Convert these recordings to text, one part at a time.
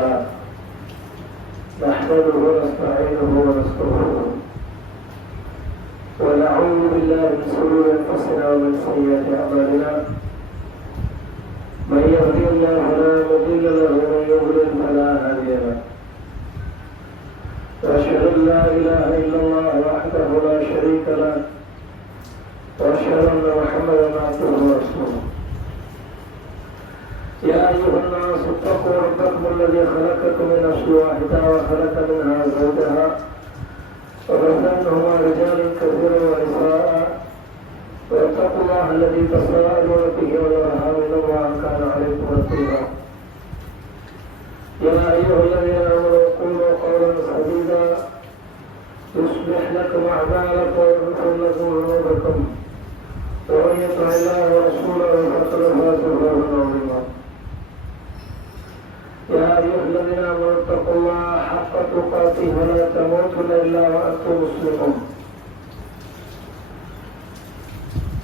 لله نحمده ونستعينه ونستغفره ونعوذ بالله من شرور انفسنا ومن سيئات اعمالنا من يهده الله فلا مضل له ومن يضلل فلا هادي له واشهد ان لا اله الا الله وحده لا شريك له واشهد ان محمدا عبده ورسوله يا ايها الناس اتقوا ربكم الذي خلقكم من نفس واحده وخلق منها زوجها وبث منهما رجالا كثيرا ونساء واتقوا الله الذي تساءلون به والارحام ان الله كان عليكم رقيبا يا ايها الذين امنوا قولوا قولا سديدا يصلح لكم اعمالكم ويغفر لكم ذنوبكم ومن يطع الله ورسوله فقد فاز فوزا عظيما يا ايها الذين امنوا اتقوا الله حق تقاته ولا تموتن الا وانتم مسلمون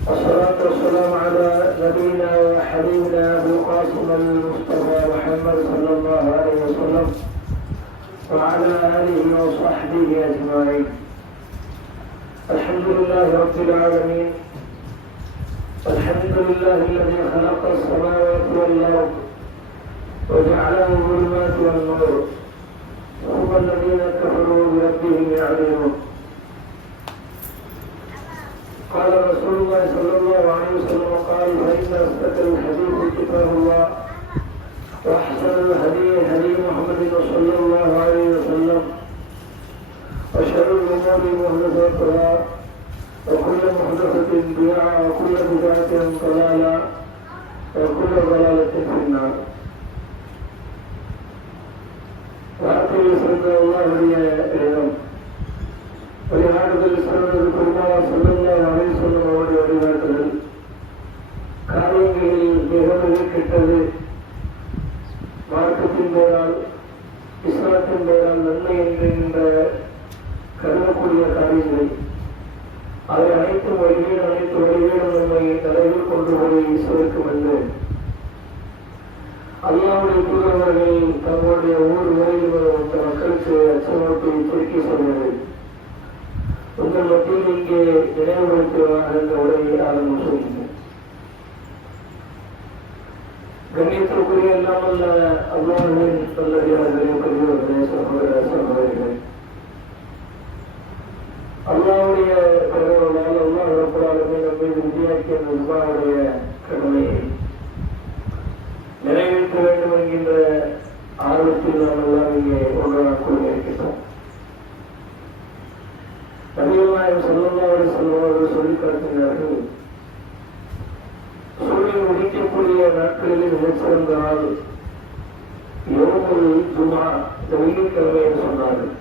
والصلاه والسلام على نبينا وحبيبنا ابو القاسم المصطفى محمد صلى الله عليه وسلم وعلى اله وصحبه اجمعين. الحمد لله رب العالمين، الحمد لله الذي خلق السماوات والارض وجعله الظلمات والنور ثم الذين كفروا بربهم يعدلون. قال رسول الله صلى الله عليه وسلم قال فإن أصدق الحديث كتاب الله وأحسن الهدي هدي محمد صلى الله عليه وسلم وشر الأمور محدثاتها وكل محدثة بدعة وكل بدعة ضلالة وكل ضلالة في النار. வார்த்தையை சிறந்த அல்லாஹ்வுடைய இடம் வழிகாட்டுதல் சிறந்தது பெருமாள் ஸல்லல்லாஹு அலைஹி வஸல்லம் அவருடைய வழிகாட்டுதல் காரியங்களில் மிக மிக கெட்டது மார்க்கத்தின் பெயரால் இஸ்லாத்தின் பெயரால் நன்மை என்கின்ற கருதக்கூடிய காரியங்கள் அதை அனைத்து வழிகளும் நம்மை தலையில் கொண்டு போய் சேர்க்கும் என்று அல்லாஹ்வுடைய தூதரவர்கள் தங்களுடைய ஊர் உரையில் வந்த மக்களுக்கு அச்சமூட்டி திருக்கி சொன்னது உங்கள் மத்தியில் இங்கே நினைவுபடுத்துவதாக இந்த உரையை ஆரம்பம் செய்கின்றேன். கண்ணியத்திற்குரிய இல்லாமல் அல்லாஹ்வின் நல்லடியார்களே, பெரியவர்களே, சகோதரிகளே, அல்லாஹ்வுடைய பெயரால் அல்லாஹ் ரப்பல் ஆலமீன் நம்மை விதியாக்கிய அல்லாஹ்வுடைய கடமையை நிறைவேற்ற வேண்டும் என்கின்ற ஆர்வத்தில் நாம் எல்லாம் இங்கே ஒன்றாக கூறியிருக்கின்றோம். நபிகள் ஸல்லல்லாஹு அலைஹி வஸல்லம் அவர்கள் சொல்லிக் காட்டினார்கள், சூரியன் உதிக்கக்கூடிய நாட்களில் மிகச்சிறந்த நாள் யௌமுல் ஜும்ஆ, இந்த வெள்ளிக்கிழமை என்று சொன்னார்கள்.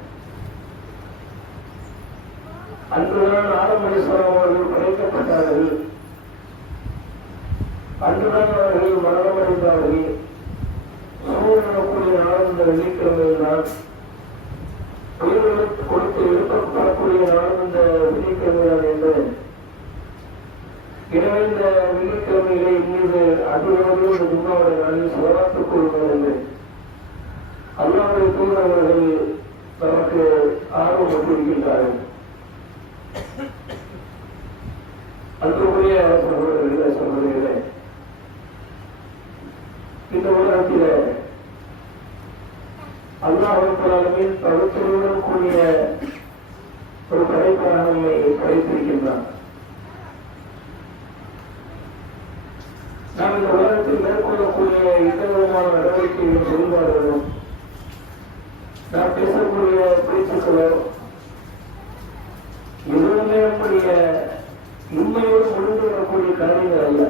அன்றுதான் ஆதம் அலைஹிஸ்ஸலாம் அவர்கள் படைக்கப்பட்டார்கள், அன்றுதான் அவர்கள் மரணமடைந்தார்கள். சூரியனக்கூடிய நாள் இந்த வெள்ளிக்கிழமையில் தான், உயிர்களுக்கு கொடுத்து எழுப்பப்படக்கூடிய நாள் இந்த வெள்ளிக்கிழமைதான் என்று எனவே இந்த வெள்ளிக்கிழமையிலே இன்று அதுவரை இந்த ஜும்மாவுடைய நாளில் சலாத்துக் கூறுங்கள் என்று அல்லாஹ்வுடைய தூதரவர்கள் நமக்கு ஆர்வப்பட்டிருக்கின்றார்கள். அன்புக்குரிய சகோதரர்களே, சகோதரிகளே, இந்த உலகத்திலே அல்லாஹ் ரப்பல் ஆலமீன் பவித்திரத்துடன் கூடிய ஒரு படைப்பாக நம்மை படைத்திருக்கின்றான். நாம் இந்த உலகத்தில் மேற்கொள்ளக்கூடிய எந்த விதமான நடவடிக்கைகளும் செயல்பாடுகளும் நாம் பேசக்கூடிய பேச்சுக்களோ எதுவுமே நம்முடைய உண்மையோடு முடிந்து வரக்கூடிய காரியங்கள் அல்ல.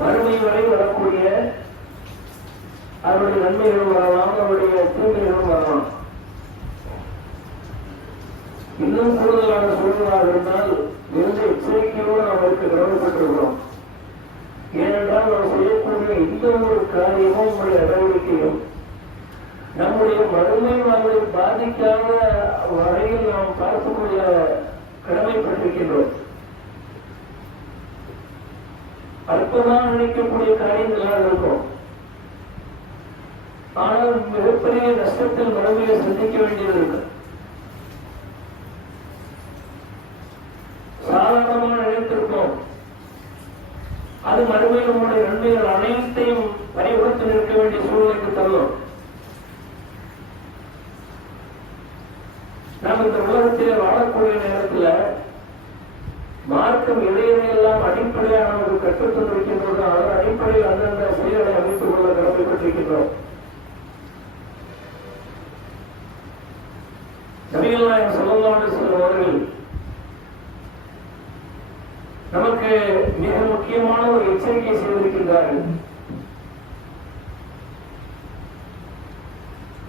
மறுமை வரை வரக்கூடிய அவருடைய நன்மைகளும் வரலாம், அவருடைய தீமைகளும் வரலாம். இன்னும் கூடுதலான சூழ்நிலாக இருந்தால் எந்த எச்சரிக்கையோடு நாம் இருக்க கடமைப்பட்டிருக்கிறோம். ஏனென்றால் நாம் செய்யக்கூடிய எந்த ஒரு காரியமும் நம்முடைய நடவடிக்கையும் நம்முடைய மறுமை வாழ்வை பாதிக்காத வரையில் நாம் பார்க்கக்கூடிய கடமைப்பட்டிருக்கின்றோம். அற்புதமாக நினைக்கக்கூடிய காரியங்களாக இருக்கும். ஆனால் மிகப்பெரிய நஷ்டத்தில் மறுமையை சந்திக்க வேண்டியது இருக்கு. சாதாரணமாக நினைத்திருப்போம், அது மறுமையில் நம்முடைய நன்மைகள் அனைத்தையும் பறிகொடுத்து நிற்க வேண்டிய சூழ்நிலைக்கு தள்ளும். நாம் இந்த உலகத்திலே வாழக்கூடிய நேரத்தில் மார்க்கம் இடையெல்லாம் அடிப்படையாக நமக்கு கற்றுத் தந்திருக்கின்றோம். அதன் அடிப்படையில் அந்தந்த செயல்களை அமைத்துக் கொள்ள கடமைப்பட்டிருக்கின்றோம். நபிகள் நாயகம் ஸல்லல்லாஹு அலைஹி வஸல்லம் அவர்கள் நமக்கு மிக முக்கியமான ஒரு எச்சரிக்கை செய்திருக்கின்றார்கள்.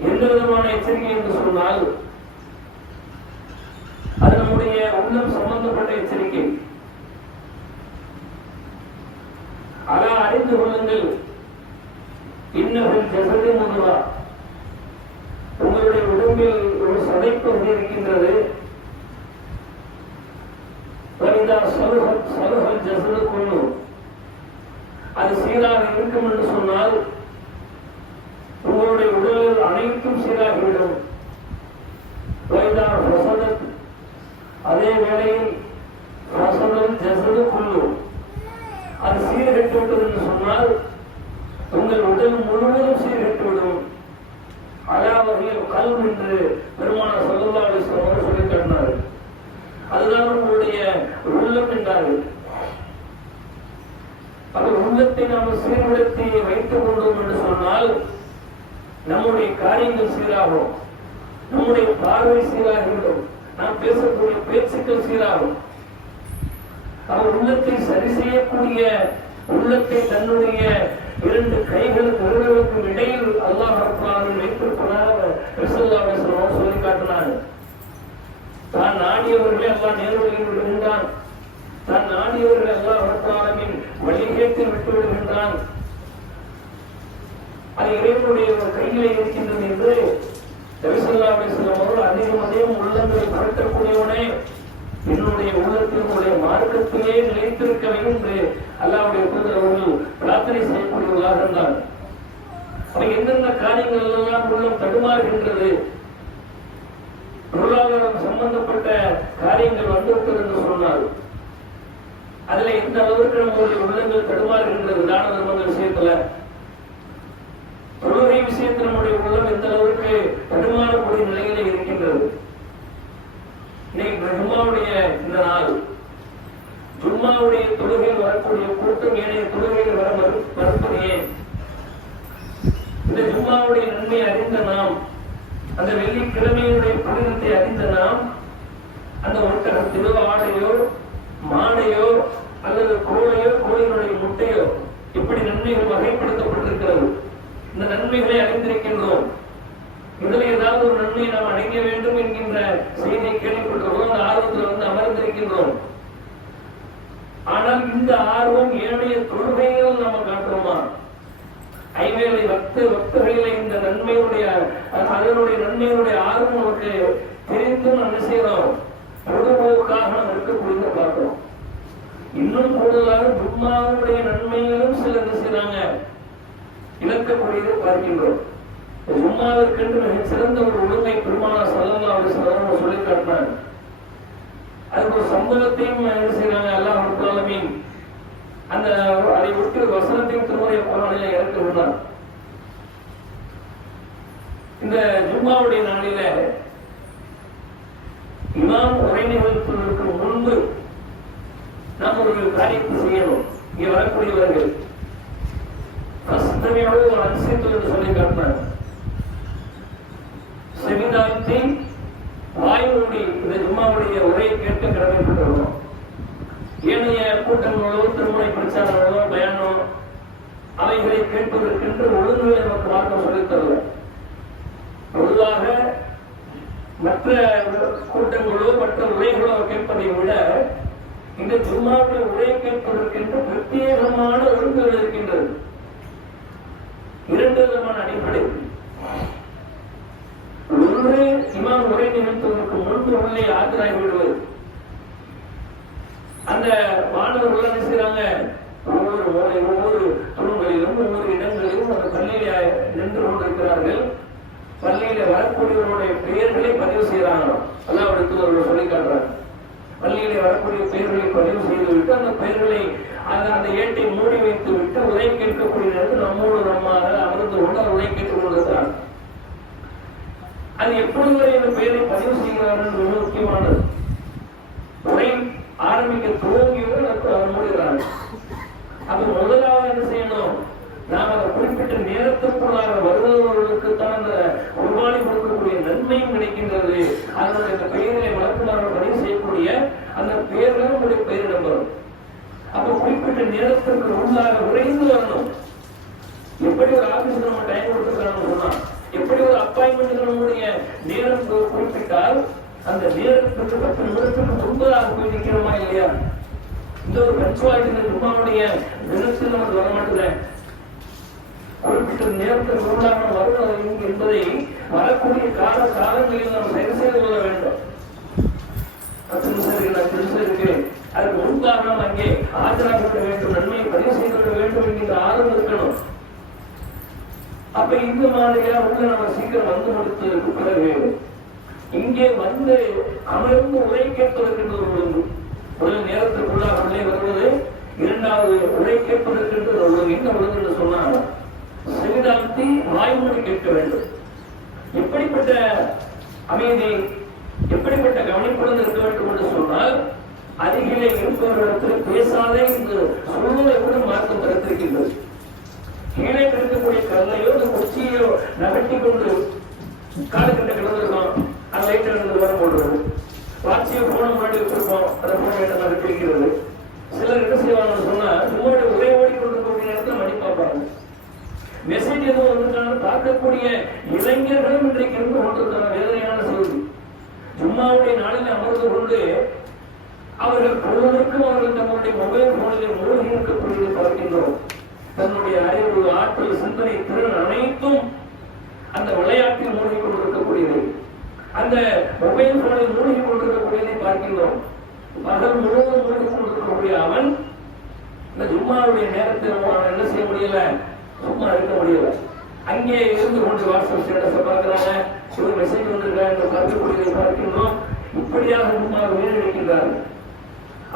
எந்த விதமான எச்சரிக்கை என்று சொன்னால் அது நம்முடைய உள்ளம் சம்பந்தப்பட்ட எச்சரிக்கை. அலா அறிந்து கொள்ளுங்கள், இன்னஹுல் ஜஸது முதுவா, உங்களுடைய உடம்பில் ஒரு சதைப்பகுதி இருக்கின்றது. அது சீராக இருக்கும் என்று சொன்னால் உங்களுடைய உடல் அனைத்தும் சீராகிவிடும். அதே வேளையில் அது சீர்கெட்டுவிட்டது என்று சொன்னால் உங்கள் உடல் முழுவதும் சீர்கெட்டுவிடும். அலா வகையில் கல்வி என்று பெருமானார் ஸல்லல்லாஹு அலைஹி வஸல்லம் அவர்கள் சொல்லி காட்டினார்கள். அதுதான் உங்களுடைய உள்ளம் என்றார்கள். அது உள்ளத்தை நாம் சீர்படுத்தி வைத்துக் கொண்டோம் என்று சொன்னால் நம்முடைய காரியங்கள் சீராகும், நம்முடைய பார்வை சீராகிவிடும், நாம் பேசக்கூடிய பேச்சுக்கள் சீராகும். அவர் உள்ளத்தை சரி செய்யக்கூடிய, உள்ளத்தை தன்னுடைய இரண்டு கைகளுக்கு விரல்களுக்கும் இடையில் அல்லாஹ் ரப்பல் ஆலமீன் வைத்திருப்பதாக ரசூலுல்லாஹி ஸல்லல்லாஹு அலைஹி வஸல்லம் சொல்லி காட்டினார். தான் நாடியவர்களை அல்லாஹ் நேர்வழியில் விடுகின்றான், தான் நாடியவர்களை அல்லாஹ் ரப்பல் ஆலமீன் வழிகேட்டில் விட்டு விடுகின்றான். அது இறைவனுடைய கையிலே இருக்கின்றது என்று நபி ஸல்லல்லாஹு அலைஹி வஸல்லம் அவர்கள் அதிகம் உள்ளங்களை பரட்டக்கூடியவனே, என்னுடைய உள்ளத்தில் உடைய மார்க்கத்திலே நிலைத்திருக்க வேண்டும் என்று அல்லாஹ்வுடைய தூதர் அவர்கள் பிரார்த்தனை செய்யக்கூடியவர்களாக இருந்தார். அவை எந்தெந்த காரியங்கள் எல்லாம் உள்ளம் தடுமாறுகின்றது, பொருளாதாரம் சம்பந்தப்பட்ட காரியங்கள் வந்துவிட்டது என்று சொன்னார். அதுல எந்த அளவுக்கு நம்முடைய உள்ளங்கள் தடுமாறுகின்றது, தான தர்மங்கள் விஷயத்துல, தொழுகை விஷயத்தில் நம்முடைய உள்ளம் எந்த அளவுக்கு தடுமாறக்கூடிய நிலையிலே இருக்கின்றது. இன்னைக்கு ஜும்மாவுடைய இந்த நாள், ஜும்மாவுடைய தொழுகையில் வரக்கூடிய கூட்டம் ஏனைய தொழுகையில் வர மறுப்பது ஏன்? இந்த ஜும்மாவுடைய நன்மை அறிந்த நாம், அந்த வெள்ளிக்கிழமையுடைய புனிதத்தை அறிந்த நாம், அந்த ஒட்டகத்திலோ ஆடையோ மாடையோ அல்லது கோழையோ கோழியினுடைய முட்டையோ இப்படி நன்மைகள் வகைப்படுத்தப்பட்டிருக்கிறது. இந்த நன்மைகளை அறிந்திருக்கின்றோம். இதில் ஏதாவது ஒரு நன்மையை நாம் அடைக்க வேண்டும் என்கின்ற செய்தியை கேள்விப்பட்டிருக்கிறோம். அந்த ஆர்வத்தில் அமர்ந்திருக்கின்றோம். ஆனால் இந்த ஆர்வம் ஏனைய தொழுகைகள் நாம காட்டுறோமா? ஐவேளை பக்தர்களில இந்த நன்மையுடைய அதனுடைய நன்மையுடைய ஆர்வம் நமக்கு தெரிந்தும் நம்ம செய்யறோம், பொதுபோக்காக நாம் இருக்கக்கூடிய பார்க்கிறோம். இன்னும் கூடுதலாக ஜும்மாவுடைய நன்மையிலும் சிலர் என்ன செய்யறாங்க, இழக்கக்கூடியதை பார்க்கின்றோம். ஜும்மாவிற்கென்று மிக சிறந்த ஒரு ஒழுங்கை பெருமானார் ஸல்லல்லாஹு அலைஹி வஸல்லம் சொல்லி காட்டினார். அதுக்கு ஒரு சம்பவத்தையும் என்ன செய்யறாங்க, அல்லாஹ் ரப்பல் ஆலமீன் அந்த அதை விட்டு வசனத்தையும் திருமுறை குர்ஆனிலே இறக்கியுள்ளார். இந்த ஜும்மாவுடைய நாளில இமாம் உரை நிகழ்த்துவதற்கு முன்பு நாம் ஒரு காரியத்தை செய்யணும். இங்கே வரக்கூடியவர்கள் கஷ்டமையோடு ஒரு அரிசியத்தில் என்று சொல்லி காட்டினார். செவிதாய்த்தி வாய்மொழி இந்த ஜும்மாவுடைய உரையை கேட்க கடமைப்பட்டுள்ளோம். ஏனைய கூட்டங்களோ திருமுறை பிரச்சாரங்களோ பயானோ அவைகளை கேட்பதற்கென்று ஒழுங்குகளை நமக்கு மார்க்கம் சொல்லித் தரல. பொதுவாக மற்ற கூட்டங்களோ மற்ற உரைகளோ கேட்பதை விட இந்த ஜும்மாவுடைய உரையை கேட்பதற்கென்று பிரத்யேகமான ஒழுங்குகள் இருக்கின்றது. இரண்டு விதமான அடிப்படை. ஒன்று, இமாம் உரை நிகழ்த்துவதற்கு முன்பு உள்ளே ஆஜராகி விடுவது. அந்த மாணவர்கள் என்ன செய்யறாங்க, ஒவ்வொரு தூண்களிலும் ஒவ்வொரு இடங்களிலும் அந்த பள்ளியை நின்று கொண்டிருக்கிறார்கள். பள்ளியில வரக்கூடியவருடைய பெயர்களை பதிவு செய்யறாங்க. அல்லாஹ்வுடைய தூதர் சொல்லி காட்டுறாங்க. பள்ளியிலே வரக்கூடிய பெயர்களை பதிவு செய்து விட்டு அந்த பெயர்களை அந்த ஏட்டை மூடி வைத்து விட்டு உரை கேட்கக்கூடிய நேரத்தில் நம்மோடு நம்மாக அமர்ந்து கொண்டு அவர் உரை கேட்டுக் கொண்டிருக்கிறார். அது எப்பொழுது வரை இந்த பெயரை பதிவு செய்கிறார்கள் மிக முக்கியமானது. உரை ஆரம்பிக்க துவங்கியவர்கள் அவர் மூடுகிறார்கள். அப்ப முதலாவது என்ன செய்யணும்? நாம் அதை குறிப்பிட்ட நேரத்திற்குள்ளாக வருபவர்களுக்கு தான் அந்த குர்பானி கொடுக்கக்கூடிய நன்மையும் கிடைக்கின்றது. அதனுடைய இந்த பெயர்களை வழக்குமார்கள் பதிவு செய்யக்கூடிய அந்த பெயர்களும் உடைய பெயரிடம் வரும். அப்ப குறிப்பிட்ட நேரத்திற்கு உள்ளாக விரைந்து வரணும். எப்படி ஒரு ஆபீஸ் நம்ம டைம் கொடுத்துருக்காங்க சொன்னா, எப்படி ஒரு அப்பாயின்மெண்ட் நம்முடைய நேரம் குறிப்பிட்டால் அந்த நேரத்துக்கு 10 நிமிடத்துக்கு முன்பதாக போய் நிற்கிறோமா இல்லையா? இந்த ஒரு பஞ்சுவாலிட்டி ஜும்மாவுடைய தினத்தில் நமக்கு வர மாட்டேன். குறிப்பிட்ட நேரத்தில் உள்ளாக வருவது என்பதை வரக்கூடிய காலங்களில் நாம் சரி செய்து கொள்ள வேண்டும். 10 நிமிஷம் இருக்கு, அதுக்கு முன்பாக நாம் அங்கே ஆஜராக வேண்டும், நன்மையை பதிவு செய்து கொள்ள வேண்டும் என்கின்ற ஆர்வம் இருக்கணும். அப்ப இந்த மாதிரியா உள்ள நம்ம சீக்கிரம் வந்து கொடுத்ததற்கு பிறகு இங்கே வந்து அமர்ந்து உரை கேட்பதற்கு ஒரு நேரத்துக்குள்ளாக உள்ளே வருவது. இரண்டாவது உரை கேட்பதற்கு என்ன உள்ளது என்று சொன்னால் செவிதாழ்த்தி வாய்மொழி கேட்க வேண்டும். எப்படிப்பட்ட அமைதி, எப்படிப்பட்ட கவனிப்புடன் இருக்க வேண்டும் என்று சொன்னால் அருகிலே இருப்பவர்களிடத்தில் பேசாதே என்று சொல்வதை கூட மாற்றம் தரத்திருக்கின்றது. கீழே கிடைக்கக்கூடிய கல்லையோ அந்த கொச்சியோ நகட்டி கொண்டு காலக்கிட்ட கிடந்திருக்கோம், அந்த லைட்டில் இருந்து வர போடுறது. வாட்சியை போன முன்னாடி வச்சிருக்கோம், அதை போன லைட்டை நகட்டி வைக்கிறது. சிலர் என்ன செய்வாங்கன்னு சொன்னா உங்களோட உரை ஓடிக்கொண்டிருக்கக்கூடிய நேரத்தில் மணி பார்ப்பாங்க. மெசேஜ் எதுவும் வந்திருக்காங்க பார்க்கக்கூடிய இளைஞர்களும் இன்றைக்கு இருந்து கொண்டிருக்காங்க. வேதனையான செய்தி. ஜும்மாவுடைய நாளில் அமர்ந்து கொண்டு அவர்கள் பொழுதுக்கும் அவர்கள் தங்களுடைய மொபைல் போனில் மூழ்கி இருக்கக்கூடியதை பார்க்கின்றோம். தன்னுடைய அறிவு, ஆற்றல், சிந்தனை, திறன் அனைத்தும் அந்த விளையாட்டில் மூழ்கி கொண்டிருக்கக்கூடியது, அந்த மொபைல் போனில் மூழ்கி கொண்டிருக்கக்கூடியதை பார்க்கின்றோம். பகல் முழுவதும் மூழ்கி கொண்டிருக்கக்கூடிய அவன் இந்த ஜும்மாவுடைய நேரத்தில் என்ன செய்ய முடியல, சும்மா இருக்க முடியல. அங்கே இருந்து கொண்டு வாட்ஸ்அப் ஸ்டேட்டஸை பார்க்கிறாங்க, ஒரு மெசேஜ் வந்திருக்காங்க என்று பார்க்கக்கூடியதை பார்க்கின்றோம். இப்படியாக ஜும்மா வீணடிக்கின்றார்கள்.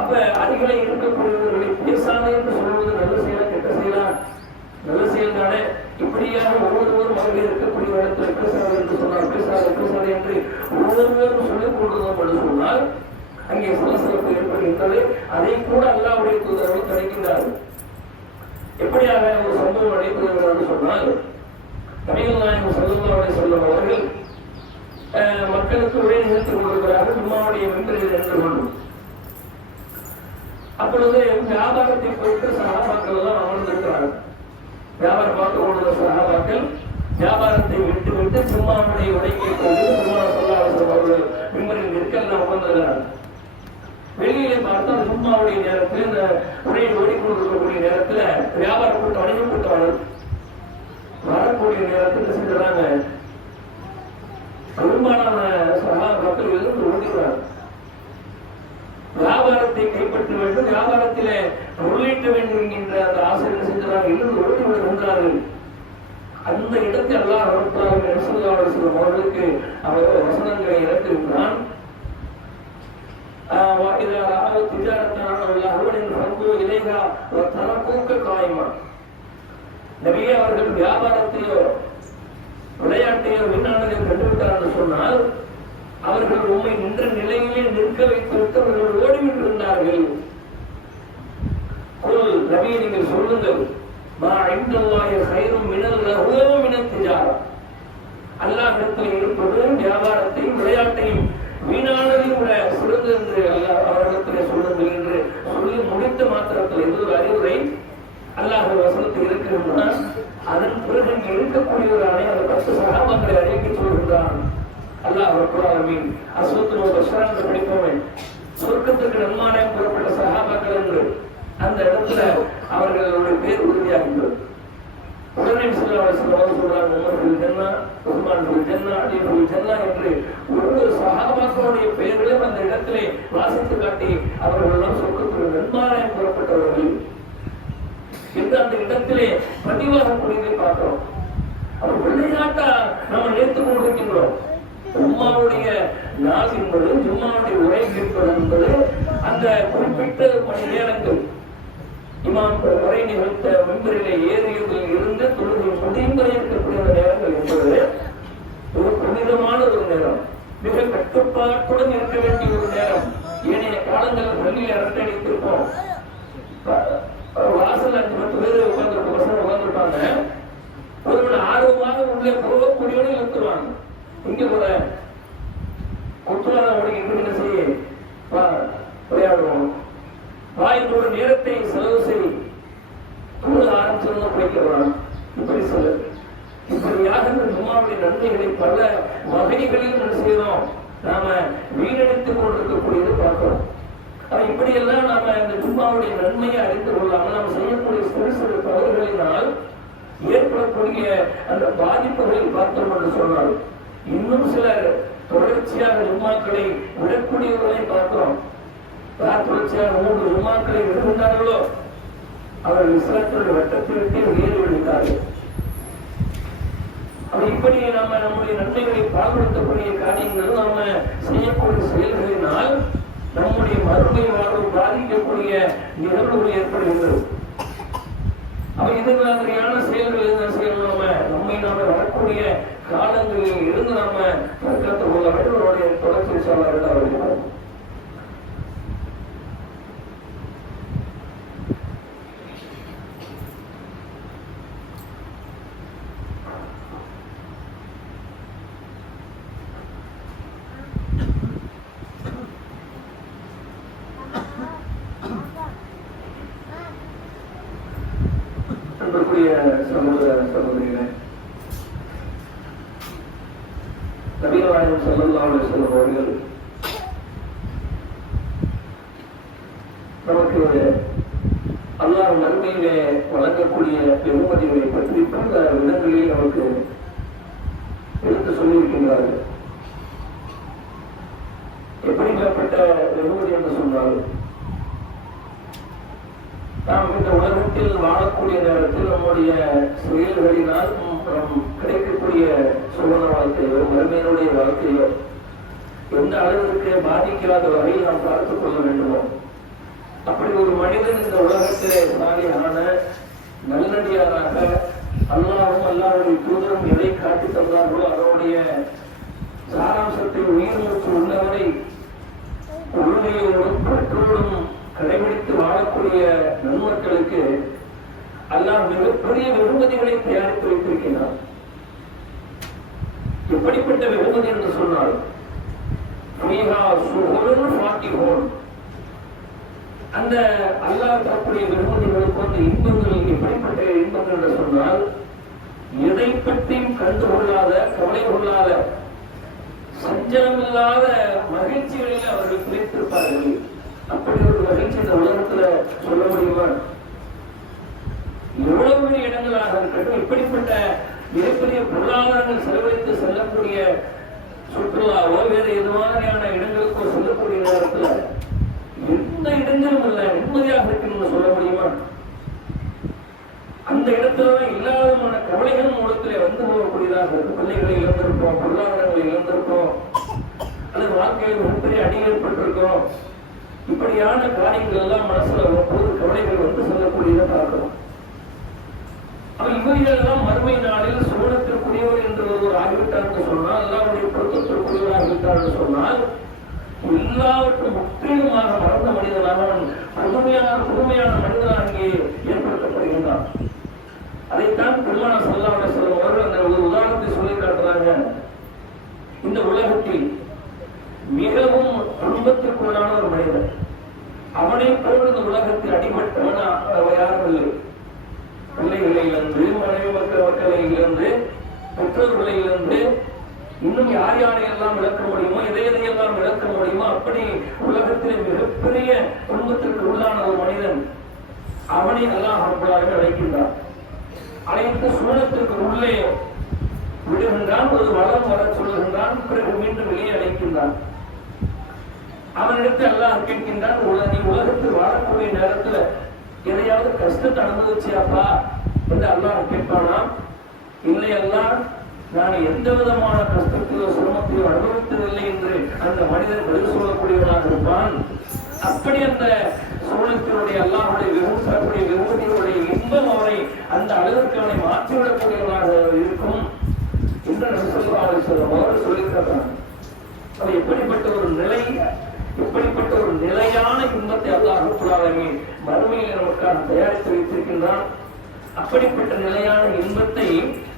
அப்ப அருகிலே இருக்கக்கூடியவர்களை பேசாதே என்று சொல்வது நல்ல செயலா கெட்ட செயலா? நல்ல செயல் தானே. இப்படியாக ஒவ்வொருவரும் அவர்கள் இருக்கக்கூடிய இடத்துல பேசாது என்று சொன்னார், பேசாது என்று ஒவ்வொருவரும் சொல்லிக் கொண்டிருந்தோம் என்று சொன்னால் அங்கே சலசலப்பு ஏற்படுகின்றது. அதை கூட அல்லாஹ்வுடைய தூதர்கள் கிடைக்கின்றார்கள். எப்படியாக ஒரு சம்பவம் நடைபெறுகிறது என்று சொன்னால் நபிகள் நாயகம் ஸல்லல்லாஹு அலைஹி வஸல்லம் அவர்கள் மக்களுக்கு உரை நிகழ்த்திக் கொண்டிருக்கிறார்கள். ஜும்மாவுடைய மெம்பரில் நின்று கொண்டு அப்பொழுது வியாபாரத்தை பொறுத்து சகாபாக்கள் எல்லாம் அமர்ந்திருக்கிறார்கள். வியாபாரம் பார்க்க கொண்ட சகாபாக்கள் வியாபாரத்தை விட்டு ஜும்மாவுடைய உரை கேட்பது அவர்கள் மெம்பரில் நிற்கலாம் அமர்ந்திருக்கிறார்கள். வெளியிலே பார்த்தா ஜும்மாவுடைய நேரத்தில் இந்த உரையை ஓடிக்கொண்டிருக்கக்கூடிய நேரத்தில் வியாபார கூட்டம், வணிக கூட்டம் வரக்கூடிய நேரத்தில் செஞ்சுறாங்க. பெரும்பாலான சகாபாக்கள் இருந்து ஓடுகிறார். வியாபாரத்தை கைப்பற்ற வேண்டும், வியாபாரத்திலே உள்ளிட்ட வேண்டும் என்கின்ற அந்த ஆசிரியர் செஞ்சார்கள், இருந்து ஓடிவிடுகின்றார்கள். அந்த இடத்தில் அல்லாஹ் அவர்களுக்கு அவர் வசனங்களை இறக்குகின்றான். நபியே அவர்கள் வியாபாரத்தையோ விளையாட்டையோ விண்ணானதையோ கண்டுவிட்டார் சொன்னால் அவர்கள் உண்மை நின்ற நிலையிலே நிற்க வைத்துவிட்டு அவர்கள் ஓடிவிட்டிருந்தார்கள். நபியை நீங்கள் சொல்லுங்கள், அல்லாஹ்விடத்தில் இருப்பது வியாபாரத்தையும் விளையாட்டையும் வீணானதையும் விட சிறந்து என்று அவரிடத்தில் சொல்லுங்கள் என்று சொல்லி முடித்த மாத்திரத்தில் இது ஒரு அறிவுரை அல்லாஹ் வசனத்தில் இருக்கின்றான். அதன் பிறகு இங்கு இருக்கக்கூடியவரானே அந்த 10 சகாபாக்களை அழைக்க சொல்கின்றான். அல்லாஹ் ரப்பல் ஆலமீன் அஸ்வத்துல் பஷர் என்று படிப்பவன் சொர்க்கத்துக்கு நன்மாராயம் புறப்பட்ட சகாபாக்கள் என்று அந்த இடத்துல அவர்களுடைய பேர் உறுதியாகின்றது. உடனே சொல்றாங்க, உமர் ஜன்னா, உஸ்மான் ஜன்னா, அலி ஜன்னா என்று ஒவ்வொரு சகாபாக்களுடைய பெயர்களும் அந்த இடத்திலே வாசித்து காட்டி அவர்கள் சொர்க்கத்துக்கு நன்மாராயம் புறப்பட்டவர்கள் என்று அந்த இடத்திலே பதிவாக புரிந்து பார்க்கிறோம். அவர் விளையாட்டா நாம் நினைத்துக் கொண்டிருக்கின்றோம். ஜும்மாவுடைய நாள் என்பது, ஜும்மாவுடைய உரை கேட்பது என்பது அந்த குறிப்பிட்ட மணி நேரங்கள் இமாம் உரை நிகழ்த்த மெம்பரிலே ஏறியதில் இருந்து தொழுகை முடியும் வரை இருக்கக்கூடிய நேரங்கள் என்பது ஒரு புனிதமான ஒரு நேரம், மிக கட்டுப்பாட்டுடன் இருக்க வேண்டிய ஒரு நேரம். ஏனைய காலங்களில் பள்ளியில் அரட்டடித்திருப்போம், வாசல் 5-10 பேர் உட்கார்ந்துருப்பாங்க, ஒருவன் ஆர்வமாக உள்ளே போகக்கூடியவனை நிறுத்துவாங்க. இங்க ஒரு குத்துவாதம் என்ன செய்ய விளையாடுவோம், வாய்ப்போட நேரத்தை செலவு செய்ய தூள ஆரம்பிச்சு குறைக்கிறான். இப்படி சொல்ல இப்படியாக இந்த ஜும்மாவுடைய நன்மைகளை பல வகைகளில் என்ன செய்யறோம், நாம வீணடித்துக் கொண்டிருக்கக்கூடியது பார்க்கிறோம். இப்படியெல்லாம் நாம இந்த ஜும்மாவுடைய நன்மையை அறிந்து கொள்ளாமல் நாம் செய்யக்கூடிய சிறு சிறு தவறுகளினால் ஏற்படக்கூடிய அந்த பாதிப்புகளை பார்த்தோம் என்று சொன்னால், இன்னும் சிலர் தொடர்ச்சியாக ஜும்மாக்களை விடக்கூடியவர்களை பார்க்கிறோம். தொடர்ச்சியாக 3 ஜும்மாக்களை விடுகின்றார்களோ அவர் இஸ்லாத்துடைய வட்டத்திற்கே உயர்வு விடுத்தார்கள். இப்படி நாம நம்முடைய நன்மைகளை பால்படுத்தக்கூடிய காரியங்கள் நாம செய்யக்கூடிய செயல்களினால் நம்முடைய மறுமை வாழ்வு பாதிக்கக்கூடிய நிகழ்வுகள் ஏற்படுகின்றது. இது மாதிரியான செயல்கள் என்ன செய்யணும், நாம வரக்கூடிய காலங்களில் இருந்து நாம கற்றுக் கொள்ள வேண்டும். அவருடைய தொடர்ச்சி சாளர்கள் சகோதர சகோதரிகளே, நபிகள் நாயகம் ஸல்லல்லாஹு அலைஹி வஸல்லம் அவர்கள் நமக்கு அல்லாஹ் நன்மையிலே வழங்கக்கூடிய வெகுமதிகளை பற்றி பல இடங்களில் நமக்கு எடுத்து சொல்லியிருக்கின்றார்கள். எப்படிப்பட்ட வெகுமதி என்று சொன்னால், நாம் இந்த உலகத்தில் வாழக்கூடிய நேரத்தில் நம்முடைய செயல்களினால் கிடைக்கக்கூடிய சுகன வாழ்க்கையோ மறுமையினுடைய வாழ்க்கையோ எந்த அளவிற்கு பாதிக்காத வகையில் நாம் பார்த்துக் கொள்ள வேண்டுமோ, அப்படி ஒரு மனிதன் இந்த உலகத்திலே சாலியான நல்லடியாராக அல்லாஹ்வும் அல்லாஹ்வுடைய தூதரும் எதை காட்டி தந்தார்களோ அதனுடைய சாராம்சத்தை உயிர் மூச்சு உள்ளவரை உறுதியோடும் பற்றோடும் கடைபிடித்து வாழக்கூடிய நன்மக்களுக்கு அல்லாஹ் மிகப்பெரிய வெகுமதிகளை தயாரித்து வைத்திருக்கிறார். எப்படிப்பட்ட வெகுமதி என்று சொன்னால், அந்த அல்லாஹ் தரக்கூடிய வெகுமதிகளுக்கு அந்த இன்பங்கள் எப்படிப்பட்ட இன்பங்கள் என்று சொன்னால், எதை பற்றியும் கண்டுகொள்ளாத, கவலை கொள்ளாத, சஞ்சலமில்லாத மகிழ்ச்சிகளில் அவர்கள் பிடித்திருப்பார்கள். அப்படி ஒரு மகிழ்ச்சி இந்த உலகத்துல சொல்ல முடியுமா? எவ்வளவு பெரிய இடங்களாக இருக்கட்டும், இப்படிப்பட்ட மிகப்பெரிய பொருளாதாரங்கள் செலவழித்து செல்லக்கூடிய சுற்றுலாவோ வேறு எது மாதிரியான இடங்களுக்கோ செல்லக்கூடிய நேரத்துல எந்த இடங்களும் இல்ல நிம்மதியாக இருக்குன்னு சொல்ல முடியுமா? அந்த இடத்துலதான் இல்லாதமான கவலைகளும் உலகத்திலே வந்து போகக்கூடியதாக இருக்கு. பிள்ளைகளை இழந்திருப்போம், பொருளாதாரங்களை இழந்திருப்போம், அல்லது வாழ்க்கையில் மிகப்பெரிய அடி ஏற்பட்டிருக்கோம். இப்படியான காரியங்கள் எல்லாம் மனசுல ஒவ்வொரு கவலைகள் வந்து சொல்லக்கூடியதை பார்க்கிறோம். இவைகள் எல்லாம் மறுமை நாளில் சூழத்திற்குரியவர் என்று ஒரு ஆகிவிட்டார் என்று சொன்னால், எல்லாருடைய பொருத்தத்திற்குரியவர் ஆகிவிட்டார் என்று சொன்னால், எல்லாவற்றும் முற்றிலுமாக மறந்த மனிதனாக புதுமையான மனிதனாக அங்கே ஏற்படுத்தப்படுகின்றான். அதைத்தான் பெருமானார் ஸல்லல்லாஹு அலைஹி வஸல்லம் அவர்கள் அந்த ஒரு உதாரணத்தை சொல்லி காட்டுறாங்க. இந்த உலகத்தில் மிகவும் குடும்பத்திற்குள்ளான ஒரு மனிதன், அவனை போல் இந்த உலகத்தில் அடிபட்டவன் யாரும் இல்லை. பிள்ளைகளை இழந்து, மனைவி மக்களை இழந்து, பெற்றோர்களை இழந்து, இன்னும் யார் யாரையெல்லாம் இழக்க முடியுமோ, எதையெல்லாம் இழக்க முடியுமோ, அப்படி உலகத்தில் மிகப்பெரிய குடும்பத்திற்கு உள்ளான ஒரு மனிதன், அவனை அல்லாஹ் அழைக்கின்றான். அழைத்து சூழத்திற்கு உள்ளே விடுகின்றான், ஒரு வளம் வர சொல்லுகின்றான், பிறகு மீண்டும் வெளியே அழைக்கின்றான். அவனிடத்தில் அல்லாஹ் கேட்கின்றான், நீ உலகத்தில் வாழக்கூடிய நேரத்துல எதையாவது கஷ்டத்தை அனுபவிச்சியாப்பா என்று அல்லாஹ் கேட்பானா? இல்லை அல்லாஹ் நான் எந்த விதமான கஷ்டத்தையோ சிரமத்தையோ அனுபவித்ததில்லை என்று அந்த மனிதன் பதில் சொல்லக்கூடியவனாக இருப்பான். அப்படி அந்த சோழத்தினுடைய அல்லாஹுடைய விரும்பக்கூடிய விரும்புடைய இன்பம் அவரை அந்த அளவிற்கு அவனை மாற்றிவிடக்கூடியவனாக இருக்கும் என்று அவர்கள் சொல்லியிருக்கிறார். அது எப்படிப்பட்ட ஒரு நிலை, எப்படிப்பட்ட ஒரு நிலையான இன்பத்தை அல்லாஹ் ரப்பல் ஆலமீன் மறுமையில் நமக்காக தயாரித்து வைத்திருக்கின்றான். அப்படிப்பட்ட நிலையான இன்பத்தை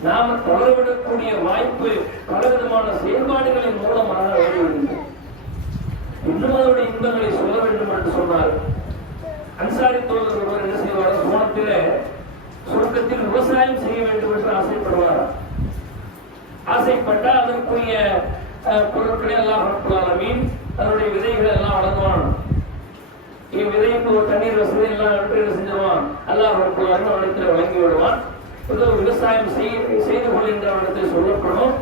நாம தவறவிடக்கூடிய வாய்ப்பு பலவிதமான செயல்பாடுகளின் மூலமாக வருகின்றன. இன்னும் அதனுடைய இன்பங்களை சொல்ல வேண்டும் என்று சொன்னார். அன்சாரி தோழர் ஒருவர் என்ன செய்வார், சோனத்தில சொர்க்கத்தில் விவசாயம் செய்ய வேண்டும் என்று ஆசைப்படுவார். ஆசைப்பட்டால் அதற்குரிய பொருட்களை எல்லாம் ரப்பல் ஆலமீன் அதனுடைய விதைகள் எல்லாம் வழங்குவான். விதைக்கு ஒரு தண்ணீர் வசதி எல்லாம் என்ன செஞ்சிருவான், அல்லாஹ் ரப்பல் ஆலமீன் அவனிடத்தில் வழங்கி விடுவான். விவசாயம் செய்து கொள்கின்ற அவனிடத்தில் சொல்லப்படும்.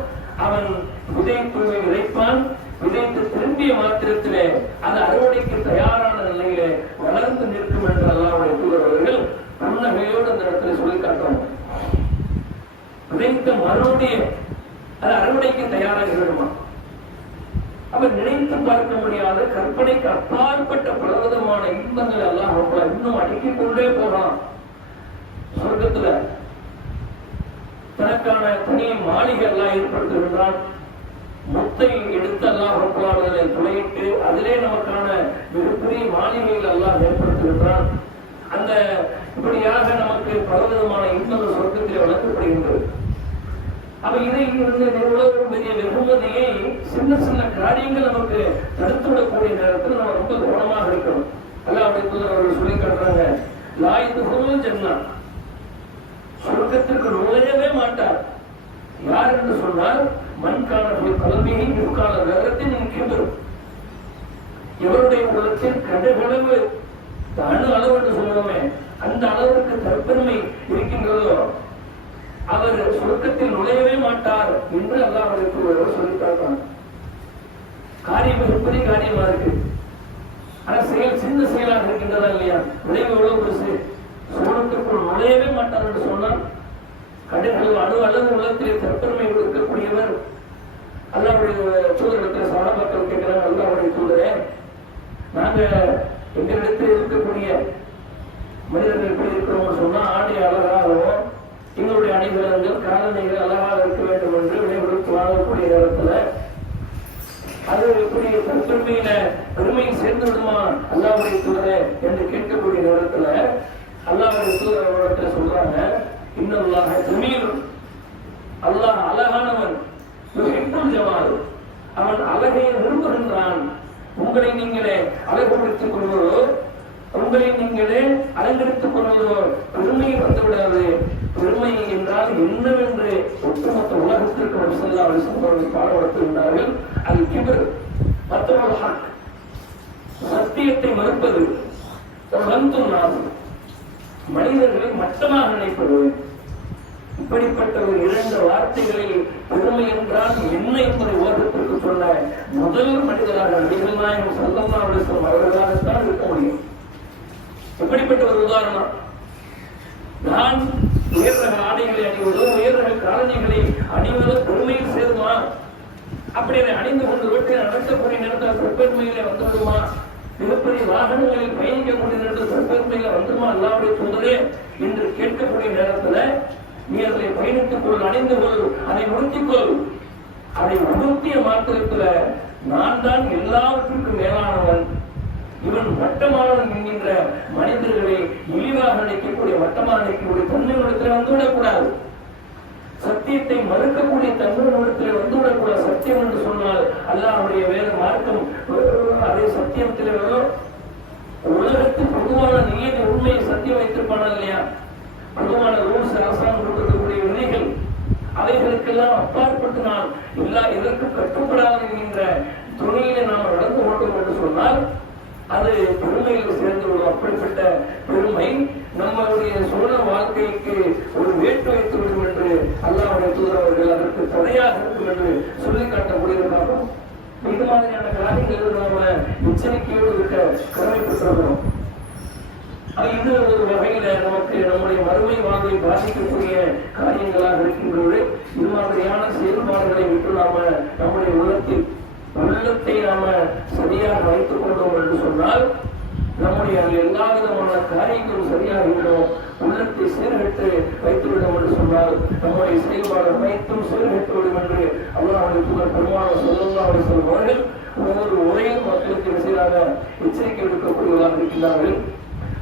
அவன் விதைப்புழுவை விதைப்பான். விதைத்து திரும்பிய மாத்திரத்திலே அது அறுவடைக்கு தயாரான நிலையில வளர்ந்து நிற்கும் என்று அல்லாஹ்வுடைய தூதர்கள் புன்னகையோடு அந்த இடத்துல சொல்லி காட்டுறாங்க. விதைத்த மறுபடியும் அது அறுவடைக்கு தயாராக விடுமா. அவர் நினைத்து பார்க்க முடியாத கற்பனைக்கு அப்பாற்பட்ட பலவிதமான இன்பங்கள் எல்லாம் இன்னும் அடுக்கிக் கொண்டே போகலாம். சொர்க்கத்துல தனக்கான தனி மாளிகை எல்லாம் ஏற்படுத்துகின்றான். முத்தை எடுத்து அல்லாஹ் ரப்பல் ஆலமீன் துளையிட்டு அதிலே நமக்கான மிகப்பெரிய மாளிகைகள் எல்லாம் ஏற்படுத்துகின்றான். அந்த இப்படியாக நமக்கு பலவிதமான இன்பங்கள் சொர்க்கத்திலே வளர்க்கப்படுகின்றது. அப்ப இதை இவ்வளவு பெரிய வெகுமதியை சின்ன சின்ன காரியங்கள் நமக்கு தடுத்து விடக்கூடிய நேரத்தில் நம்ம ரொம்ப கவனமாக இருக்கணும். அவர்கள் சொல்லி காட்டுறாங்க, லாயித்து ஜன்னா, சொர்க்கத்திற்கு நுழையவே மாட்டார். யார் என்று சொன்னால் மண்கான கல்வியை முற்கால வேகத்தில் நிற்கின்றோம். எவருடைய உள்ளத்தில் கடுகளவு அணு அளவு என்று சொல்லுவோமே அந்த அளவிற்கு தற்பெருமை இருக்கின்றதோ அவர் சொர்க்கத்தில் நுழையவே மாட்டார் என்று அல்லாஹ் சொல்லித்தாங்க. காரியம் மிகப்பெரிய காரியமா இருக்கு. ஆனா செயல் சின்ன செயலாக இருக்கின்றதா இல்லையா? விளைவு எவ்வளவு பெருசு. சோழத்திற்குள் நுழையவே மாட்டார் என்று சொன்னால் கடுகளவு அணு அளவு உள்ளத்திலே தற்பெருமை இருக்கக்கூடியவர். அல்லாஹ்வுடைய தூதரிடத்தில் சஹாபாக்கள் கேட்கிறாங்க, அல்லாஹ்வுடைய தூதரே, நாங்க எங்களிடத்தில் இருக்கக்கூடிய மனிதர்கள் எப்படி இருக்கிறோம் சொன்னா ஆடை அழகாகவும் எங்களுடைய அணிகலன்கள் காலணிகள் அழகாக இருக்க வேண்டும் என்று விளைவுகளுக்கு வாழக்கூடிய நேரத்துல அது எப்படி தற்பெருமையில பெருமையை சேர்ந்து விடுமா அல்லாஹ்வுடைய தூதரே என்று கேட்கக்கூடிய நேரத்துல அல்லாஹ்வுடைய தூதர் அவரிடத்துல சொல்றாங்க, இன்னல்லாஹ ஜமீல், அல்லாஹ் அழகானவன், அவன் அழகை விரும்புகின்றான். உங்களை நீங்களே அழகுபடுத்திக் கொள்வதோ உங்களை நீங்களே அலங்கரித்துக் கொள்வதோ பெருமை வந்துவிடாது. பெருமை என்றால் என்னவென்று ஒட்டுமொத்த உலகத்திற்கு அவர்கள் பாடுபடுத்துகின்றார்கள். அது கிபர், மற்றவர்கள் சத்தியத்தை மறுப்பது, மனிதர்களை மட்டமாக நினைப்பது. இப்படிப்பட்ட ஒரு இரண்டு வார்த்தைகளை பெருமை என்றால் என்ன என்பதை உலகத்திற்கு சொன்ன முதல் மனிதராக நபிகள் நாயகம் ஸல்லல்லாஹு அலைஹி வஸல்லம் அவர்களாகத்தான் இருக்க முடியும். எப்படிப்பட்ட ஒரு உதாரணம், நான் உயர்ரக ஆடைகளை அணிவதோ உயர்ரக காலணிகளை அணிவதோ பெருமையில் சேருமா? அப்படி அதை அணிந்து கொண்டு வீட்டில் நடத்தக்கூடிய நேரத்தில் பெருமையிலே வந்துவிடுமா? மிகப்பெரிய வாகனங்களில் பயணிக்கக்கூடிய நேரத்தில் பெருமையில வந்துமா அல்லாஹ்வுடைய தூதரே என்று கேட்கக்கூடிய நேரத்துல நீ அதை பயணித்துக் கொள், அணிந்து கொள், அதை உறுத்திக்கொள். அதை உறுத்திய மாத்திரத்துல நான் தான் எல்லாவற்றுக்கும் மேலானவன், இவன் மட்டமானவன் என்கின்ற மனிதர்களை இழிவாக நினைக்கக்கூடிய மட்டமாக நினைக்கக்கூடிய தன்மையிடத்தில் வந்துவிடக்கூடாது. சத்தியத்தை மறுக்கக்கூடிய தன்மையிடத்தில் வந்துவிடக்கூடாது. சத்தியம் என்று சொன்னால் அல்லாஹ்வுடைய வேத மார்க்கம் அதே சத்தியத்திலே உலகத்தில் பொதுவான நியதி உண்மையை சத்தியம் வைத்திருப்பானா இல்லையா? பொதுவான ரூல்ஸ் அரசாங்கம் கொடுக்கக்கூடிய விதிகள் அவைகளுக்கெல்லாம் அப்பாற்பட்டு நாம் எல்லா இதற்கும் கட்டுப்படாது என்கின்ற துணையிலே நாம் நடந்து கொண்டோம் என்று சொன்னால் அது பெருமையில் சேர்ந்து விடும். அப்படிப்பட்ட பெருமை நம்மளுடைய சொந்த வாழ்க்கைக்கு ஒரு வேட்டு வைத்து விடும் என்று அல்லாஹ்வுடைய தூதர் அவர்கள் அதற்கு தடையாக இருக்கும் என்று சொல்லி காட்டக்கூடியதாக இது மாதிரியான காரியங்கள் நாம எச்சரிக்கையோடு இருக்க கடமைப்பட்டிருக்கிறோம். இது ஒரு வகையில நமக்கு நம்முடைய மறுமை வாழ்வை பாதிக்கக்கூடிய காரியங்களாக இருக்கின்றது. இது மாதிரியான செயல்பாடுகளை விட்டு நம்முடைய உள்ளத்தை நாம சரியாக வைத்துக் கொண்டோம் என்று சொன்னால் நம்முடைய எல்லா விதமான காரியங்களும் சரியாகிவிடும். உள்ளத்தை சீர்கட்டு வைத்துவிடும் என்று சொன்னால் நம்முடைய செயல்பாடு அனைத்தும் சீர்கட்டுவிடும் என்று அல்லாஹ்வுடைய தூதர் பெருமானார் ஸல்லல்லாஹு அலைஹி வஸல்லம் அவர்கள் ஒவ்வொரு உரையும் மக்களுக்கு விசேஷமாக எச்சரிக்கை விடுக்கக்கூடியவர்களாக இருக்கின்றார்கள்.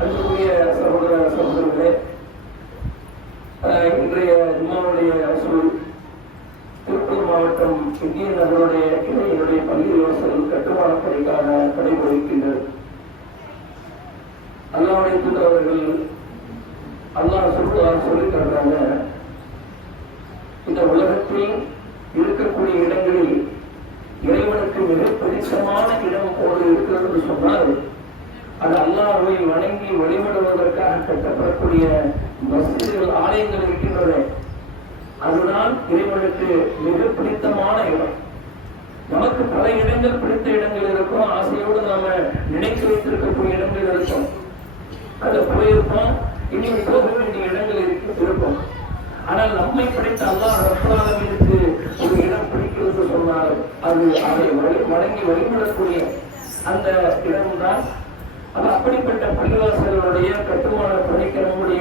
அன்புக்குரிய சகோதர சகோதரர்களே, இன்றைய ஜும்மாவுடைய சூழல் திருப்பூர் மாவட்டம் இந்திய நகருடைய கிளையினுடைய பள்ளி வாசல் கட்டுமான பணிக்காக நடைபெறுகின்றது. அல்லாஹ்வுடைய தூதர் அவர்கள் அல்லாஹ் சொல்லி தர்றாங்க, இந்த உலகத்தில் இருக்கக்கூடிய இடங்களில் இறைவனுக்கு மிக பிடித்தமான இடம் போது இருக்கிறது என்று சொன்னால் அது அல்லாஹ்வை வணங்கி வழிபடுவதற்காக கட்டப்படக்கூடிய மஸ்ஜிதுகள், ஆலயங்கள் இருக்கின்றன. அதுதான் இறைவனுக்கு மிக பிடித்தமான இடம். நமக்கு பல இடங்கள் பிடித்த இடங்கள் இருக்கும், ஆசையோடு நாம நினைத்து வைத்திருக்கக்கூடிய இடங்கள் இருக்கும், அதை போயிருப்போம், இனி போக வேண்டிய இடங்கள் இருக்கும். ஆனால் நம்மை பிடித்த அல்லாஹ் ரப்பல் ஆலமீனுக்கு ஒரு இடம் பிடிக்கிறது சொன்னால் அது அதை வணங்கி வழிபடக்கூடிய அந்த இடம்தான். அது அப்படிப்பட்ட பள்ளிவாசல்களுடைய கட்டுமான பணிக்கு நம்முடைய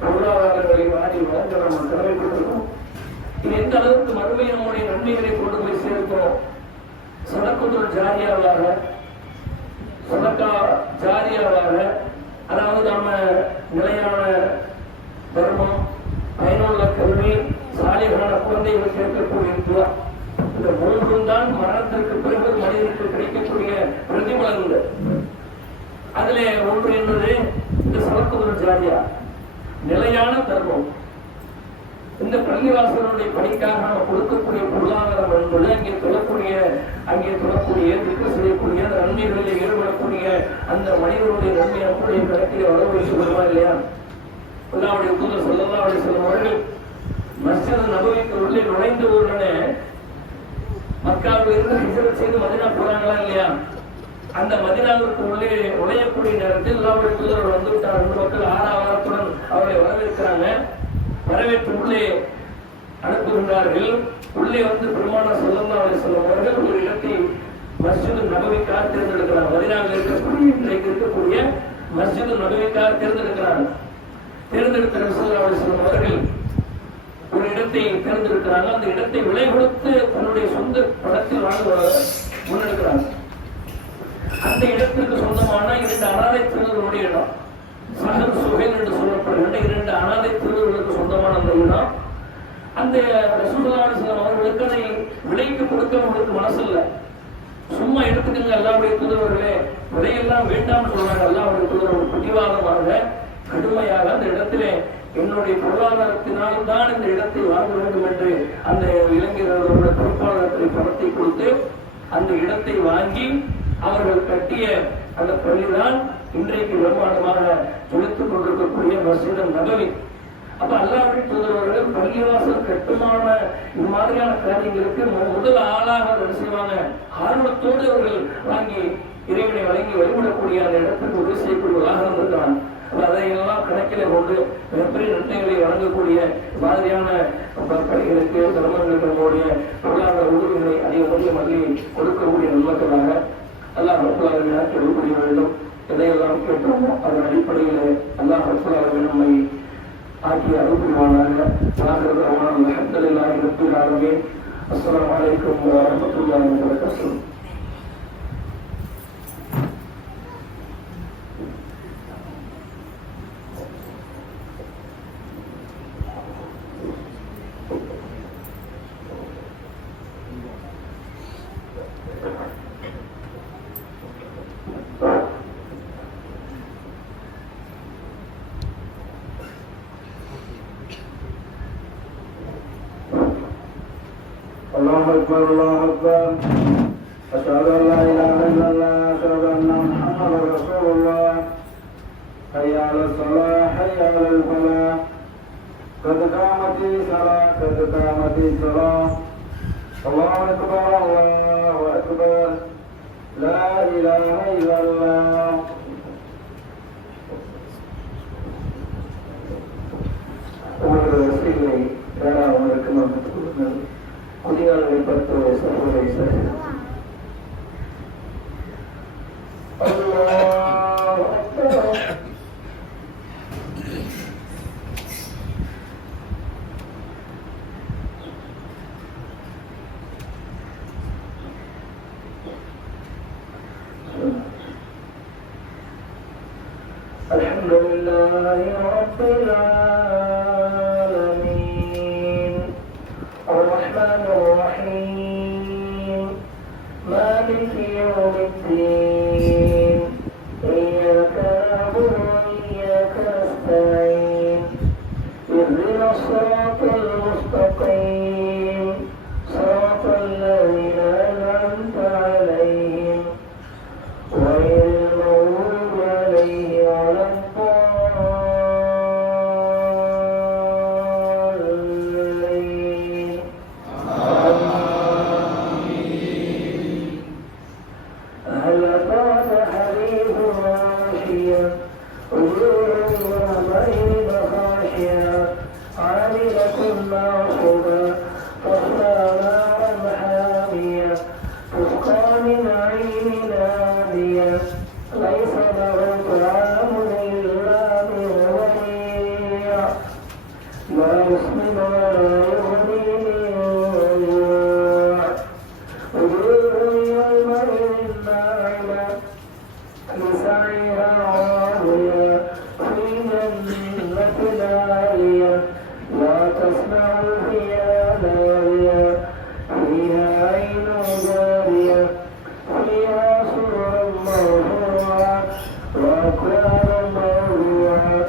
பொருளாதாரங்களை வாடி வழங்க நம்ம கடமைப்பட்டிருக்கோம். இது எந்த அளவுக்கு மறுமை நம்முடைய நன்மைகளை கொண்டு போய் சேர்க்கிறோம். சதக்கத்துல் ஜாரியாவாக, சதக்கா ஜாரியாவாக, அதாவது நாம நிலையான தர்மம், பயனுள்ள கல்வி, சாலைகளான குழந்தைகளை சேர்க்கக்கூடிய இந்த மூன்றும் தான் மரணத்திற்கு பிறகு மனிதனுக்கு கிடைக்கக்கூடிய பிரதிபலன்கள். அதிலே ஒன்று என்பது இந்த சதக்கத்துல் ஜாரியா, நிலையான தர்மம். இந்த பள்ளிவாசலுடைய பணிக்காக நாம் கொடுக்கக்கூடிய பொருளாதாரம் என்பது அங்கே சொல்லக்கூடிய திக்கு செய்யக்கூடிய அந்த நன்மைகளில் ஈடுபடக்கூடிய அந்த மனிதனுடைய நன்மை நம்முடைய கணக்கில் வரவு வருவா இல்லையா? அல்லாஹ்வுடைய தூதர் ஸல்லல்லாஹு அலைஹி வஸல்லம் அவர்கள் மஸ்ஜித் நபவிக்கு உள்ளே நுழைந்த உடனே மக்காவில் இருந்து ஹிஜ்ரத் செய்து மதீனா போறாங்களா இல்லையா? அந்த மதீனாவிற்கு உள்ளே நுழையக்கூடிய நேரத்தில் அல்லாஹ்வுடைய தூதர் வந்து விட்டார். ரெண்டு மக்கள் ஆறாவரத்துடன் அவரை வரவேற்கிறாங்க. வரவேற்று உள்ளே அனுப்புகின்றார்கள். உள்ளே வந்து பெருமானார் ஸல்லல்லாஹு அலைஹி வஸல்லம் அவர்கள் ஒரு இடத்தை மஸ்ஜித் நபவிக்காக தேர்ந்தெடுக்கிறார். மதீனாவில் இருக்கக்கூடிய மஸ்ஜித் நபவிக்காக தேர்ந்தெடுக்கிறார். தேர்ந்தெடுத்த ஸல்லல்லாஹு அலைஹி வஸல்லம் அவர்கள் ஒரு இடத்தை தேர்ந்தெடுக்கிறாங்க. அந்த இடத்தை விலை கொடுத்து தன்னுடைய சொந்த பணத்தில் வாங்க முன்னெடுக்கிறாங்க. அந்த இடத்திற்கு சொந்தமான 2 அனாதை திருவர்களுடைய இடம், சஹல் சுஹைல் என்று சொல்லப்படுகின்ற 2 அனாதை திருவர்களுக்கு சொந்தமான அந்த இடம். அந்த ரசூலுல்லாஹி ஸல்லல்லாஹு அலைஹி வஸல்லம் அவர்களுக்கு அதை விலைக்கு கொடுக்க அவங்களுக்கு மனசு இல்லை. சும்மா எடுத்துக்கங்க அல்லாஹ்வுடைய தூதர்களே, விலையெல்லாம் வேண்டாம்னு சொல்றாங்க. அல்லாஹ்வுடைய தூதர் பிடிவாதமாக கடுமையாக அந்த இடத்திலே என்னுடைய பொருளாதாரத்தினால் தான் இந்த இடத்தை வாங்க வேண்டும் என்று அந்த இளைஞர்களுடைய பொறுப்பாளர்களுடைய பணத்தை கொடுத்து அந்த இடத்தை வாங்கி அவர்கள் கட்டிய அந்த பள்ளிதான் இன்றைக்கு வருமானமாக தொழித்துக் கொண்டிருக்கக்கூடிய மஸ்ஜித் நபவி. அப்ப அல்லாஹ்வுடைய தூதர்கள் பள்ளிவாசல் கட்டுமான இது மாதிரியான காரியங்களுக்கு முதல் ஆளாக செய்வாங்க. ஆர்வத்தோடு அவர்கள் வாங்கி இறைவனை வழங்கி வழிபடக்கூடிய அந்த இடத்துக்கு உதவி செய்யக்கூடியவர்களாக இருந்திருக்கிறாங்க. அதையெல்லாம் கணக்கில் கொண்டு மிகப்பெரிய நன்மைகளை வழங்கக்கூடிய மாதிரியான பணிகளுக்கு தர்மங்களுக்கு நம்முடைய பொருளாதார உதவிகளை அதிகமாக மல்லி கொடுக்கக்கூடிய நன்மக்களாக அல்லாஹ் ரப்பல் ஆலமீன் கொடுக்க வேண்டும். எதையெல்லாம் கேட்டோமோ அதன் அடிப்படையில் அல்லாஹ் ரப்பல் ஆலமீன் நம்மை ஆக்கி அருள்புரிவானாக. அல்ஹம்துலில்லாஹி ரப்பில் ஆலமீன். அஸ்ஸலாமு அலைக்கும் வரஹ்மத்துல்லாஹி வபரகாத்துஹு. الله أكبر الله أكبر أشهد أن لا إله إلا الله أشهد أن محمدا رسول الله حي على الصلاة حي على الفلاح قد قامت الصلاة قد قامت الصلاة الله أكبر الله أكبر لا إله إلا الله வார்த்தைகளை யாராவதற்கு மன்னித்துக் கொள்ளுங்கள். குடியாளரை பற்றி சகோதரை சரி الحمد لله رب العالمين الرحمن الرحيم مالك يوم الدين إياك نعبد وإياك نستعين اهدنا الصراط المستقيم صراط الذين أنعمت عليهم غير المغضوب عليهم ولا الضالين آمين. هل أتاك حديث غاشية وجوه يومئذ خاشعة عاملة ناصبة تصلى نارا حامية تسقى من عين آنية ليس له طعام إلا من ضريع لا يسمن ولا يغني من جوع وجوه يومئذ ناعمة لسعيها راضية في جنة عالية لا تسمع فيها لاغية فيها عين جارية فيها سرر مرفوعة وأكواب موضوعة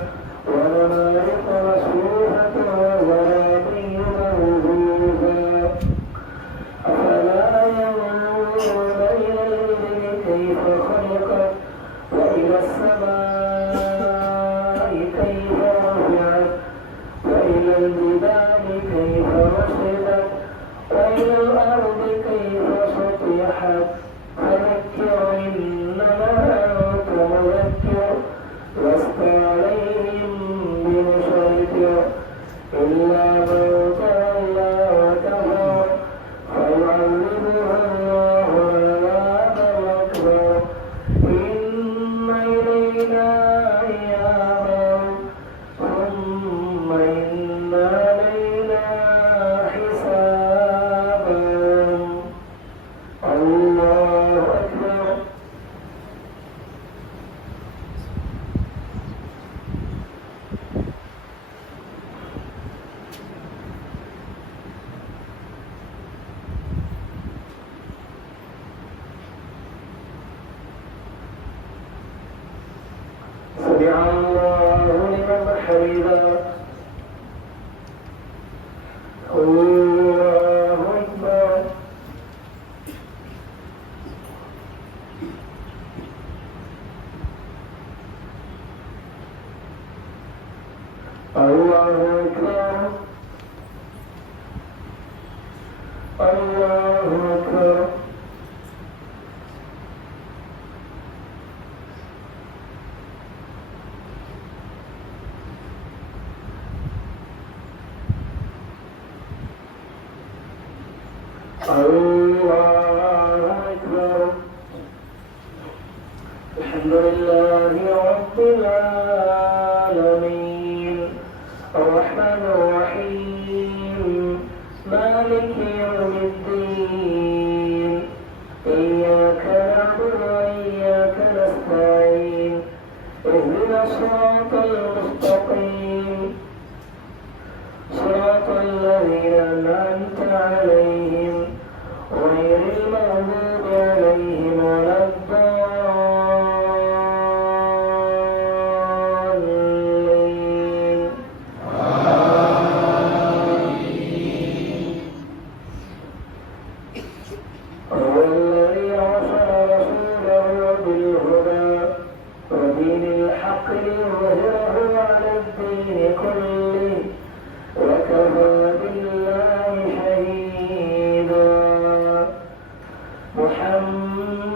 ونمارق مصفوفة وزرابي مبثوثة أفلا ينظرون إلى الإبل كيف خلقت وإلى السماء كيف رفعت وإلى الجبال كيف نصبت وإلى الأرض كيف سطحت فذكر إنما أنت مذكر لست عليهم بمسيطر إلا من تولى وكفر فيعذبه الله العذاب الأكبر إن إلينا إيابهم ثم إن علينا حسابهم الله أكبر. سمع الله لمن حمده الله أكبر. الله أكبر الله أكبر. الله أكبر. الحمد لله رب العالمين الرحمن الرحيم مالك يوم الدين إياك نعبد وإياك نستعين اهدنا الصراط المستقيم صراط الذين أنعمت عليهم غير المغضوب عليهم ولا الضالين آمين. هو الذي أرسل رسوله بالهدى ودين الحق ليظهره على الدين كله وكفى بالله شهيدا. محمد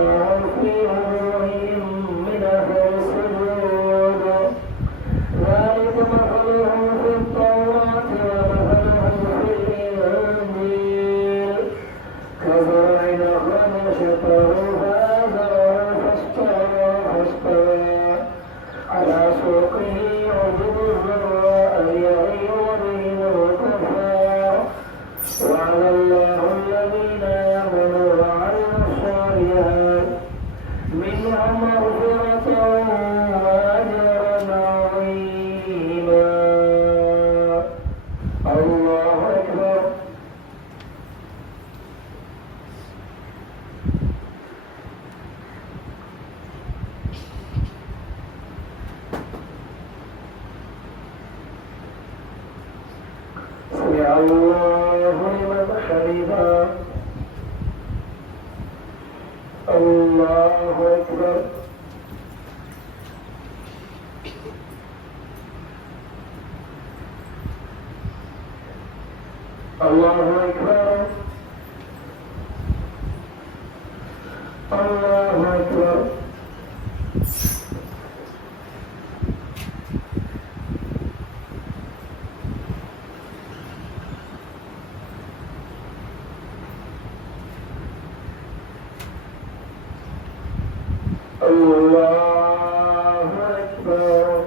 سيماهم في وجوههم من أثر السجود ذلك مثلهم في التوراة ومثلهم في الإنجيل كزرع أخرج شطره فآزره فاستوى على سوقه يعجب الزراء ليغيظ بهم الكفار وعلى الله الذين آمنوا وعملوا الصالحات منهم مغفرة وأجرا عظيما. الله أكبر. سمع الله لمن حمده. الله أكبر. الله أكبر. الله أكبر. الله أكبر.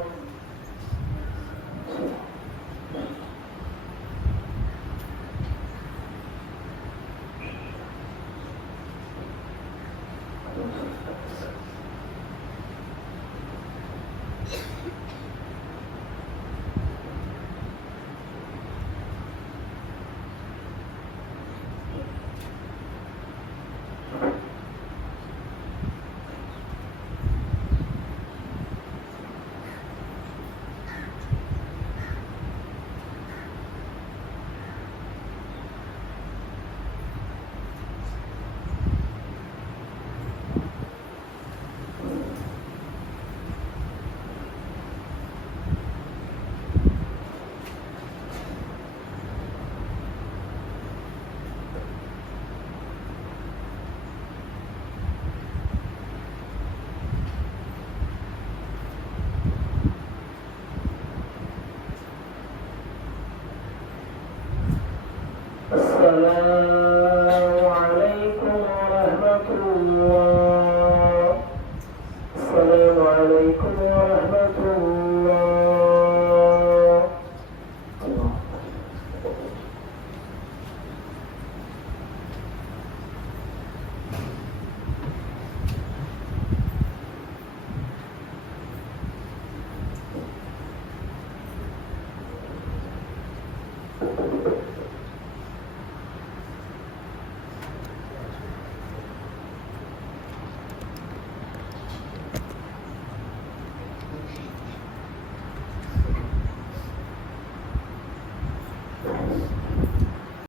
Thank you.